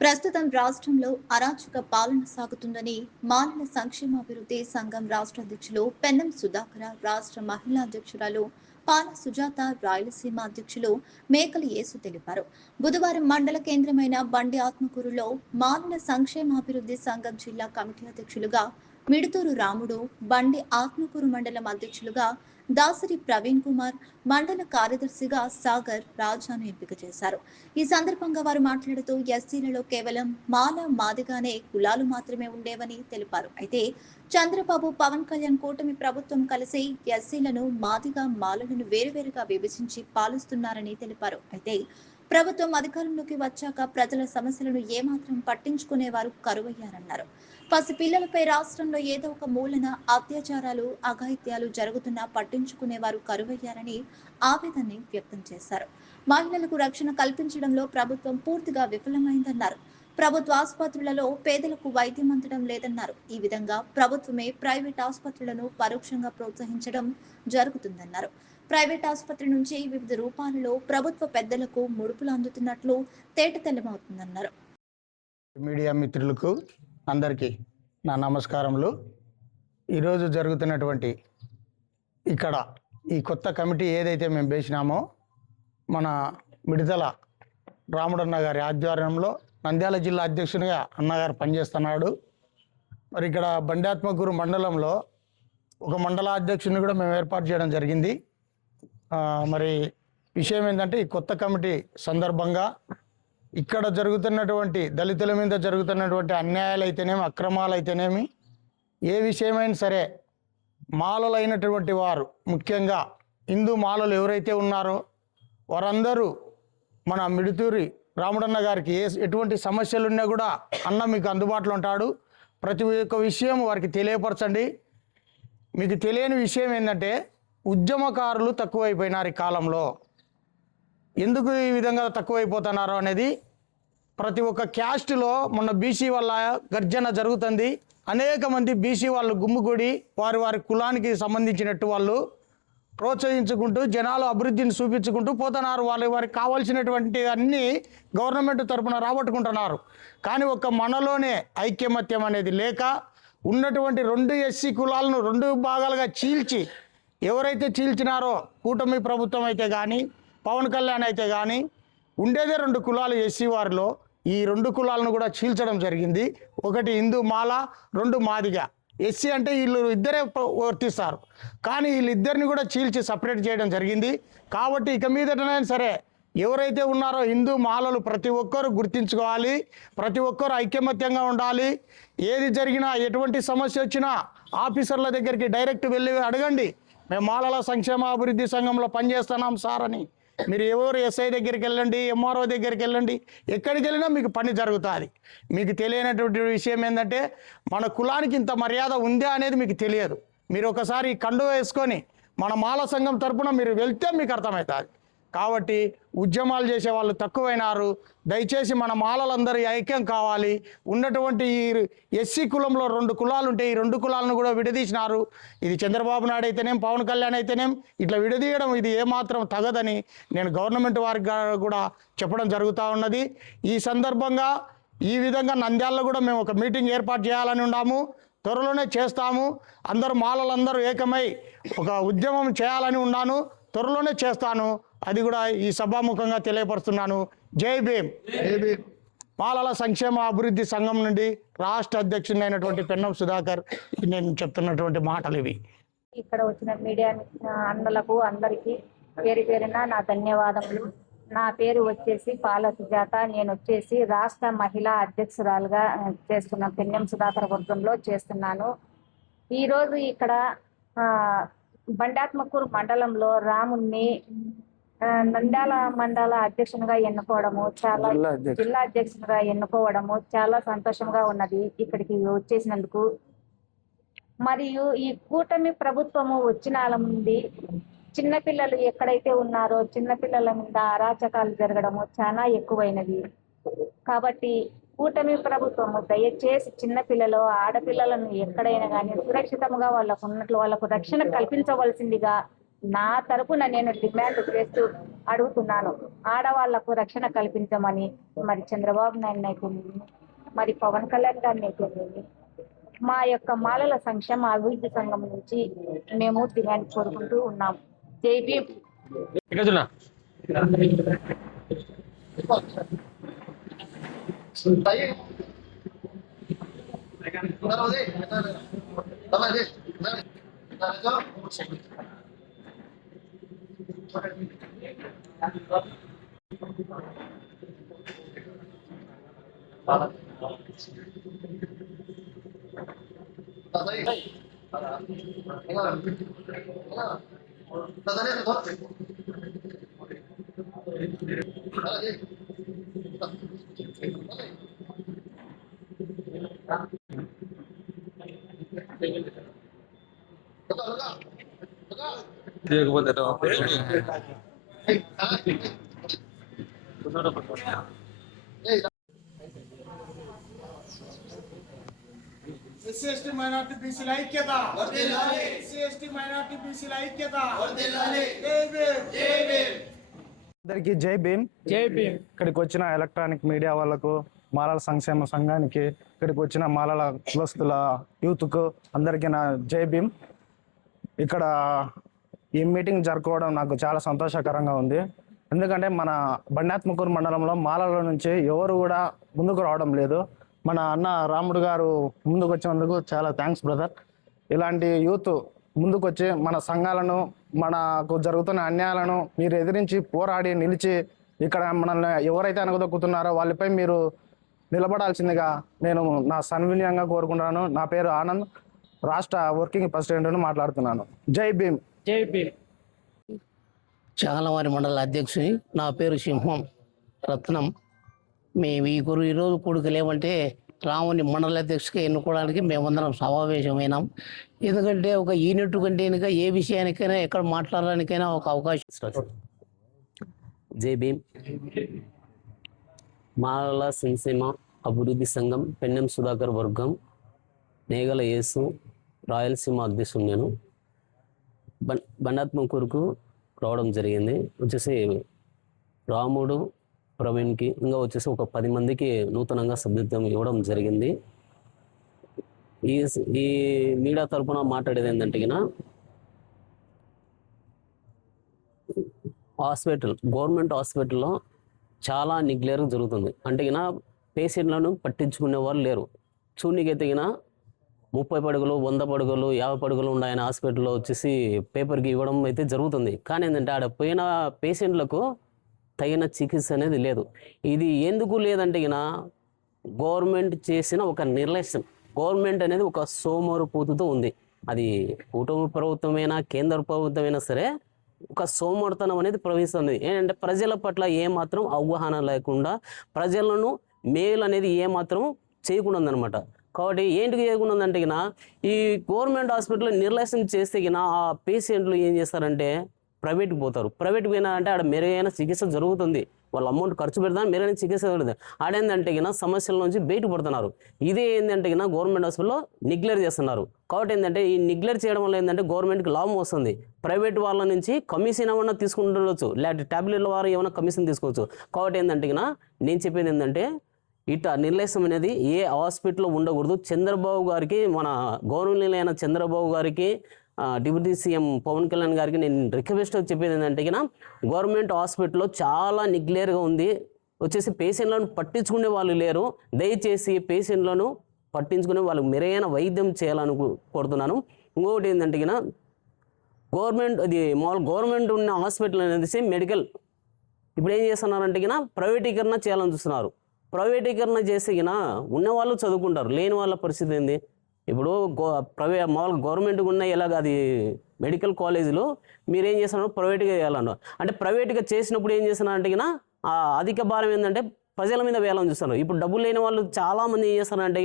ప్రస్తుతం రాష్ట్రంలో అరాచక పాలన సాగుతుందని మానవ సంక్షేమాభివృద్ధి సంఘం రాష్ట్ర అధ్యక్షులు పెన్నం సుధాకర, రాష్ట్ర మహిళా అధ్యక్షురాలు పాల సుజాత, రాయలసీమ అధ్యక్షులు మేకల యేసు తెలిపారు. బుధవారం మండల కేంద్రమైన బండి ఆత్మకూరులో మానవ సంక్షేమాభివృద్ధి సంఘం జిల్లా కమిటీ అధ్యక్షులుగా మిడుతూరు రాముడు, బండి ఆత్మకూరు మండలం అధ్యక్షులుగా దాసరి ప్రవీణ్ కుమార్, మండల కార్యదర్శిగా సాగర్ రాజాను ఎంపిక చేశారు. ఈ సందర్భంగా వారు మాట్లాడుతూ ఎస్సీలలో కేవలం మాల మాదిగానే కులాలు మాత్రమే ఉండేవని తెలిపారు. అయితే చంద్రబాబు, పవన్ కళ్యాణ్ కూటమి ప్రభుత్వం కలిసి ఎస్సీలను మాదిగా, మాలలను వేరువేరుగా విభజించి పాలిస్తున్నారని తెలిపారు. అయితే ప్రభుత్వం అధికారంలోకి వచ్చాక ప్రజల సమస్యలను ఏమాత్రం పట్టించుకునేవారు కరువయ్యారన్నారు. పసిపిల్లలపై రాష్ట్రంలో ఏదో ఒక మూలన అత్యాచారాలు, అఘాయిత్యాలు జరుగుతున్నా పట్టించుకునేవారు కరువయ్యారని ఆవేదన వ్యక్తం చేశారు. మహిళలకు రక్షణ కల్పించడంలో ప్రభుత్వం పూర్తిగా విఫలమైందన్నారు. ప్రభుత్వ ఆసుపత్రులలో పేదలకు వైద్యం అందడం లేదన్నారు. ఈ విధంగా ప్రభుత్వమే ప్రైవేట్ ఆసుపత్రులను పరోక్షంగా ప్రోత్సహించడం జరుగుతుందన్నారు. ప్రైవేట్ ఆసుపత్రి నుంచి వివిధ రూపాలలో ప్రభుత్వ పెద్దలకు ముడుపులు అందుతున్నట్లు తేటతెల్లమవుతుందన్నారు. మీడియా మిత్రులకు అందరికీ నా నమస్కారములు. ఈరోజు జరుగుతున్నటువంటి ఇక్కడ ఈ కొత్త కమిటీ ఏదైతే మేము వేసినామో మన మిడతల రాముడన్న గారి ఆధ్వర్యంలో నంద్యాల జిల్లా అధ్యక్షునిగా అన్నగారు పనిచేస్తున్నాడు. మరి ఇక్కడ బండాత్మకూరు మండలంలో ఒక మండల అధ్యక్షుని కూడా మేము ఏర్పాటు చేయడం జరిగింది. మరి విషయం ఏంటంటే ఈ కొత్త కమిటీ సందర్భంగా ఇక్కడ జరుగుతున్నటువంటి దళితుల మీద జరుగుతున్నటువంటి అన్యాయాలు అయితేనేమి, అక్రమాలు అయితేనేమి, ఏ విషయమైనా సరే మాలలైనటువంటి వారు, ముఖ్యంగా హిందూ మాలలు ఎవరైతే ఉన్నారో వారందరూ మన మిడుతూరి రాముడన్న గారికి ఎటువంటి సమస్యలు ఉన్నా కూడా అన్న మీకు అందుబాటులో ఉంటాడు. ప్రతి ఒక్క విషయం వారికి తెలియపరచండి. మీకు తెలియని విషయం ఏంటంటే ఉద్యమకారులు తక్కువైపోయినారు ఈ కాలంలో. ఎందుకు ఈ విధంగా తక్కువైపోతున్నారు అనేది ప్రతి ఒక్క క్యాస్ట్లో మొన్న బీసీ వాళ్ళ గర్జన జరుగుతుంది. అనేక మంది బీసీ వాళ్ళు గుమ్ముగూడి వారి కులానికి సంబంధించినట్టు వాళ్ళు ప్రోత్సహించుకుంటూ జనాలు అభివృద్ధిని చూపించుకుంటూ పోతున్నారు. వారికి కావాల్సినటువంటి అన్నీ గవర్నమెంట్ తరఫున రాబట్టుకుంటున్నారు. కానీ ఒక్క మనలోనే ఐక్యమత్యం అనేది లేక ఉన్నటువంటి 2 ఎస్సీ కులాలను 2 భాగాలుగా చీల్చి, ఎవరైతే చీల్చినారో కూటమి ప్రభుత్వం అయితే కానీ, పవన్ కళ్యాణ్ అయితే కానీ, ఉండేదే 2 కులాలు ఎస్సీ వారిలో. ఈ 2 కులాలను కూడా చీల్చడం జరిగింది. ఒకటి హిందూ మాల, 2 మాదిగా. ఎస్సీ అంటే వీళ్ళు ఇద్దరే వర్తిస్తారు, కానీ వీళ్ళిద్దరిని కూడా చీల్చి సపరేట్ చేయడం జరిగింది. కాబట్టి ఇక మీదటైనా సరే ఎవరైతే ఉన్నారో హిందూ మాలలు ప్రతి ఒక్కరు గుర్తించుకోవాలి, ప్రతి ఒక్కరు ఐక్యమత్యంగా ఉండాలి. ఏది జరిగినా, ఎటువంటి సమస్య వచ్చినా ఆఫీసర్ల దగ్గరికి డైరెక్ట్ వెళ్ళి అడగండి. మేము మాలల సంక్షేమ అభివృద్ధి సంఘంలో పనిచేస్తున్నాం సార్ అని. మీరు ఎవరు ఎస్ఐ దగ్గరికి వెళ్ళండి, ఎంఆర్ఓ దగ్గరికి వెళ్ళండి, ఎక్కడికి వెళ్ళినా మీకు పని జరుగుతుంది. మీకు తెలియనటువంటి విషయం ఏంటంటే మన కులానికి ఇంత మర్యాద ఉందా అనేది మీకు తెలియదు. మీరు ఒకసారి కండువ వేసుకొని మన మాల సంఘం తరపున మీరు వెళ్తే మీకు అర్థమవుతుంది. కాబట్టి ఉద్యమాలు చేసే వాళ్ళు తక్కువైనారు. దయచేసి మన మాలలందరూ ఐక్యం కావాలి. ఉన్నటువంటి ఈ ఎస్సీ కులంలో 2 కులాలు ఉంటే ఈ 2 కులాలను కూడా విడదీసినారు. ఇది చంద్రబాబు నాయుడు అయితేనేం, పవన్ కళ్యాణ్ అయితేనేం ఇట్లా విడదీయడం ఇది ఏమాత్రం తగదని నేను గవర్నమెంట్ వారికి కూడా చెప్పడం జరుగుతూ ఉన్నది. ఈ సందర్భంగా ఈ విధంగా నంద్యాలలో కూడా మేము ఒక మీటింగ్ ఏర్పాటు చేయాలని ఉన్నాము. త్వరలోనే చేస్తాము. అందరూ మాలలందరూ ఏకమై ఒక ఉద్యమం చేయాలని ఉన్నాను. త్వరలోనే చేస్తాను. అది కూడా ఈ సభాముఖంగా తెలియపరుస్తున్నాను. జై భీమ్. మాలల సంక్షేమ అభివృద్ధి సంఘం నుండి రాష్ట్ర అధ్యక్షుని అయినటువంటి పెన్నం సుధాకర్ నేను చెప్తున్నటువంటి మాటలు ఇవి. ఇక్కడ వచ్చిన మీడియా అన్నలకు అందరికీ పేరు పేరున నా ధన్యవాదములు. నా పేరు వచ్చేసి పాల సుజాత. నేను వచ్చేసి రాష్ట్ర మహిళా అధ్యక్షురాలుగా చేస్తున్న పెన్నం సుధాకర్ వర్గంలో చేస్తున్నాను. ఈరోజు ఇక్కడ బండాత్మకూరు మండలంలో రాముణ్ణి నంద్యాల మండల అధ్యక్షునిగా ఎన్నుకోవడము, జిల్లా అధ్యక్షునిగా ఎన్నుకోవడము చాలా సంతోషంగా ఉన్నది ఇక్కడికి వచ్చేసినందుకు. మరియు ఈ కూటమి ప్రభుత్వము వచ్చినాల నుండి చిన్నపిల్లలు ఎక్కడైతే ఉన్నారో చిన్నపిల్లల మీద అరాచకాలు జరగడము చాలా ఎక్కువైనది. కాబట్టి కూటమి ప్రభుత్వము దయచేసి చిన్నపిల్లలు, ఆడపిల్లలను ఎక్కడైనా కానీ సురక్షితంగా వాళ్ళకు రక్షణ కల్పించవలసిందిగా నా తరపున నేను డిమాండ్ చేస్తూ అడుగుతున్నాను. ఆడవాళ్లకు రక్షణ కల్పించమని మరి చంద్రబాబు నాయుడు అయితేనేమి, మరి పవన్ కళ్యాణ్ గారిని అయితేనేమి, మా యొక్క మాలల సంక్షేమ అభివృద్ధి సంఘం నుంచి మేము డిమాండ్ కోరుకుంటూ ఉన్నాం. జై భీమ్. ఎస్సీ ఎస్టీ మైనార్టీ బీసీల ఐక్యత, ఎస్సీ ఎస్టీ మైనార్టీ బీసీల ఐక్యత. అందరికీ జై భీమ్. జై భీమ్. ఇక్కడికి వచ్చిన ఎలక్ట్రానిక్ మీడియా వాళ్ళకు, మాలల సంక్షేమ సంఘానికి, ఇక్కడికి వచ్చిన మాలల కులస్తుల యూత్కు అందరికీ నా జై భీమ్. ఇక్కడ ఈ మీటింగ్ జరుపుకోవడం నాకు చాలా సంతోషకరంగా ఉంది. ఎందుకంటే మన బండాత్మకూరు మండలంలో మాలల నుంచి ఎవరు కూడా ముందుకు రావడం లేదు. మన అన్న రాముడు గారు ముందుకు వచ్చినందుకు చాలా థ్యాంక్స్ బ్రదర్. ఇలాంటి యూత్ ముందుకొచ్చి మన సంఘాలను, మనకు జరుగుతున్న అన్యాయాలను మీరు ఎదిరించి పోరాడి నిలిచి ఇక్కడ మనల్ని ఎవరైతే అనగదొక్కుతున్నారో వాళ్ళపై మీరు నిలబడాల్సిందిగా నేను నా సన్వినయంగా కోరుకుంటున్నాను. నా పేరు ఆనంద్, రాష్ట్ర వర్కింగ్ ప్రెసిడెంట్ను మాట్లాడుతున్నాను. జై భీమ్. జై భీమ్. చాగలవారి మండల అధ్యక్షుని. నా పేరు సింహం రత్నం. మేము ఈరోజు కూడికి లేవంటే రాముని మండల అధ్యక్షుడిగా ఎన్నుకోవడానికి మేమందరం సమావేశమైనాం. ఎందుకంటే ఒక యూనిట్ కంటే ఏ విషయానికైనా ఎక్కడ మాట్లాడడానికైనా ఒక అవకాశం. జై భీమ్. మాలల సంక్షేమ అభివృద్ధి సంఘం పెన్నెం సుధాకర్ వర్గం నేగల యేసు రాయలసీమ అధ్యక్షుడు. నేను బండాత్మకూరుకు రావడం జరిగింది. వచ్చేసి రాముడు, ప్రవీణ్కి ఇంకా వచ్చేసి ఒక 10 మందికి నూతనంగా సభ్యత్వం ఇవ్వడం జరిగింది. ఈ మీడియా తరఫున మాట్లాడేది ఏంటంటే గవర్నమెంట్ హాస్పిటల్లో చాలా నెగ్లెక్ట్ జరుగుతుంది. అంటే పేషెంట్లను పట్టించుకునే వాళ్ళు లేరు. చూడనీకైతే 30 పడుగులు, 100 పడుగులు, 50 పడుగులు ఉన్నాయని హాస్పిటల్లో వచ్చేసి పేపర్కి ఇవ్వడం అయితే జరుగుతుంది. కానీ ఏంటంటే ఆడ పోయిన పేషెంట్లకు తగిన చికిత్స అనేది లేదు. ఇది ఎందుకు లేదంటే గవర్నమెంట్ చేసిన ఒక నిర్లక్ష్యం. గవర్నమెంట్ అనేది ఒక సోమరిపోతుతో ఉంది. అది కుటుంబ ప్రభుత్వమైనా కేంద్ర ప్రభుత్వమైనా సరే ఒక సోమరితనం అనేది ప్రవహిస్తుంది. ఏంటంటే ప్రజల పట్ల ఏమాత్రం అవగాహన లేకుండా, ప్రజలను మేలు అనేది ఏమాత్రం చేయకుండా ఉందన్నమాట. కాబట్టి ఏంటికి చేయకుండా ఉందంటే ఈ గవర్నమెంట్ హాస్పిటల్లో నిర్లక్ష్యం చేస్తే ఆ పేషెంట్లు ఏం చేస్తారంటే ప్రైవేట్కి పోతారు. ప్రైవేట్కి పోయినా అంటే ఆడ మెరుగైన చికిత్స జరుగుతుంది. వాళ్ళు అమౌంట్ ఖర్చు పెడతాను, మెరుగైన చికిత్స జరుగుతుంది. ఆడేందంటే సమస్యల నుంచి బయటపడుతున్నారు. ఇదే ఏంటంటే గవర్నమెంట్ హాస్పిటల్లో నెగ్లెక్ట్ చేస్తున్నారు. కాబట్టి ఏంటంటే ఈ నెగ్లెక్ట్ చేయడం వల్ల ఏంటంటే గవర్నమెంట్కి లాభం వస్తుంది. ప్రైవేట్ వాళ్ళ నుంచి కమిషన్ ఏమన్నా తీసుకుంటుండొచ్చు, లేకపోతే ట్యాబ్లెట్ల వారు ఏమైనా కమిషన్ తీసుకోవచ్చు. కాబట్టి ఏంటంటే నేను చెప్పేది ఏంటంటే ఇట్లా నిర్లక్ష్యం అనేది ఏ హాస్పిటల్లో ఉండకూడదు. చంద్రబాబు గారికి, మన గౌరవనీయులైన చంద్రబాబు గారికి, డిప్యూటీ సీఎం పవన్ కళ్యాణ్ గారికి నేను రిక్వెస్ట్ చెప్పేది ఏంటంటే గవర్నమెంట్ హాస్పిటల్లో చాలా నెగ్లెక్ట్గా ఉంది. వచ్చేసి పేషెంట్లను పట్టించుకునే వాళ్ళు లేరు. దయచేసి పేషెంట్లను పట్టించుకునే వాళ్ళకి మెరుగైన వైద్యం చేయాలని కోరుతున్నాను. ఇంకొకటి ఏంటంటే గవర్నమెంట్ ఉన్న హాస్పిటల్ అనేది మెడికల్ ఇప్పుడు ఏం చేస్తున్నారంటే ప్రైవేటీకరణ చేయాలని చూస్తున్నారు. ప్రైవేటీకరణ చేస్తే ఉన్నవాళ్ళు చదువుకుంటారు, లేని వాళ్ళ పరిస్థితి ఏంది? ఇప్పుడు మామూలుగా గవర్నమెంట్గా ఉన్న ఇలాగ అది మెడికల్ కాలేజీలో మీరేం చేస్తున్నారు, ప్రైవేట్గా చేయాలన్నారు. అంటే ప్రైవేట్గా చేసినప్పుడు ఏం చేస్తున్నారంటే అధిక భారం ఏంటంటే ప్రజల మీద వేయాలని చూస్తారు. ఇప్పుడు డబ్బులు లేని వాళ్ళు చాలామంది ఏం చేస్తారంటే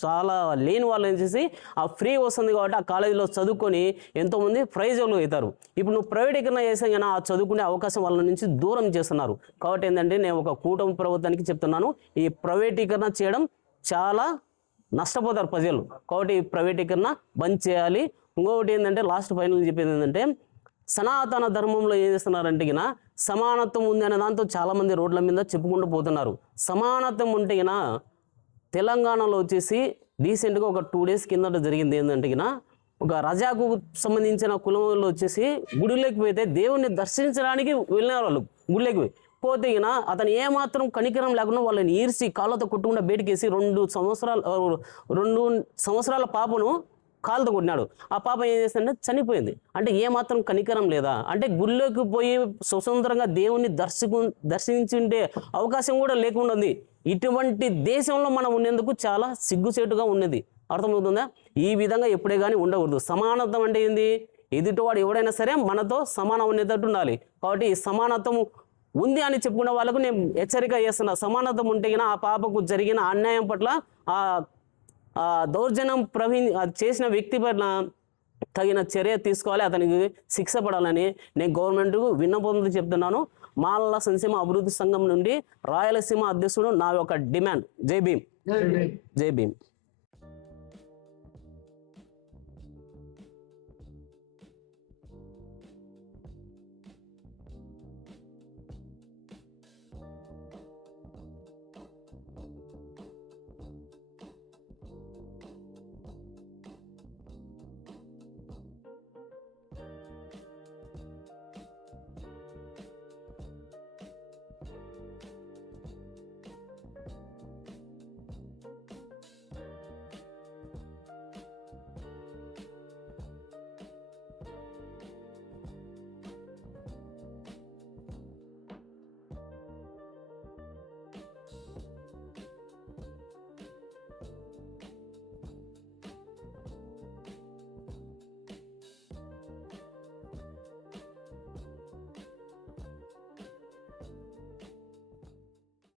చాలా లేని వాళ్ళు ఏం చేసి ఆ ఫ్రీ వస్తుంది కాబట్టి ఆ కాలేజీలో చదువుకొని ఎంతోమంది ప్రైజులు అవుతారు. ఇప్పుడు నువ్వు ప్రైవేటీకరణ చేస్తే ఆ చదువుకునే అవకాశం వాళ్ళ నుంచి దూరం చేస్తున్నారు. కాబట్టి ఏంటంటే నేను ఒక కూటమి ప్రభుత్వానికి చెప్తున్నాను, ఈ ప్రైవేటీకరణ చేయడం చాలా నష్టపోతారు ప్రజలు. కాబట్టి ఈ ప్రైవేటీకరణ బంద్ చేయాలి. ఇంకొకటి ఏంటంటే లాస్ట్ ఫైనల్ చెప్పేది ఏంటంటే సనాతన ధర్మంలో ఏం చేస్తున్నారంటే గిన సమానత్వం ఉంది అనే దాంతో చాలామంది రోడ్ల మీద చెప్పుకుంటూ పోతున్నారు. సమానత్వం ఉంటే గిన తెలంగాణలో వచ్చేసి రీసెంట్గా ఒక 2 days కిందట జరిగింది ఏంటంటే గిన ఒక రజాకు సంబంధించిన కులంలో వచ్చేసి గుడిలోకి పోతే దేవుణ్ణి దర్శించడానికి వెళ్ళిన వాళ్ళు గుడిలోకి పోతే గిన అతను ఏమాత్రం కనికరం లేకుండా వాళ్ళని ఈర్చి కాళ్ళతో కొట్టుకుండా బయటకేసి 2 సంవత్సరాల పాపను కాళ్ళతో కొట్టినాడు. ఆ పాప ఏం చేస్తుందంటే చనిపోయింది. అంటే ఏమాత్రం కనికరం లేదా? అంటే గుడిలోకి పోయి స్వతంత్రంగా దేవుణ్ణి దర్శించుంటే అవకాశం కూడా లేకుండా ఉంది. ఇటువంటి దేశంలో మనం ఉండేందుకు చాలా సిగ్గుచేటుగా ఉన్నది. అర్థమవుతుందా? ఈ విధంగా ఎప్పుడే కానీ ఉండకూడదు. సమానత్వం అంటే ఏంది? ఎదుటివాడు ఎవడైనా సరే మనతో సమానం ఉండేటట్టు ఉండాలి. కాబట్టి ఈ సమానత్వం ఉంది అని చెప్పుకున్న వాళ్ళకు నేను హెచ్చరిక చేస్తున్నా. సమానత్వం ఉంటే ఆ పాపకు జరిగిన అన్యాయం పట్ల ఆ దౌర్జన్యం చేసిన వ్యక్తి పట్ల తగిన చర్య తీసుకోవాలి, అతనికి శిక్ష పడాలని నేను గవర్నమెంట్కు విన్నపంతో చెప్తున్నాను. మాలల సంక్షేమ అభివృద్ధి సంఘం నుండి రాయలసీమ అధ్యక్షుడు నా యొక్క డిమాండ్. జై భీమ్. జై భీమ్.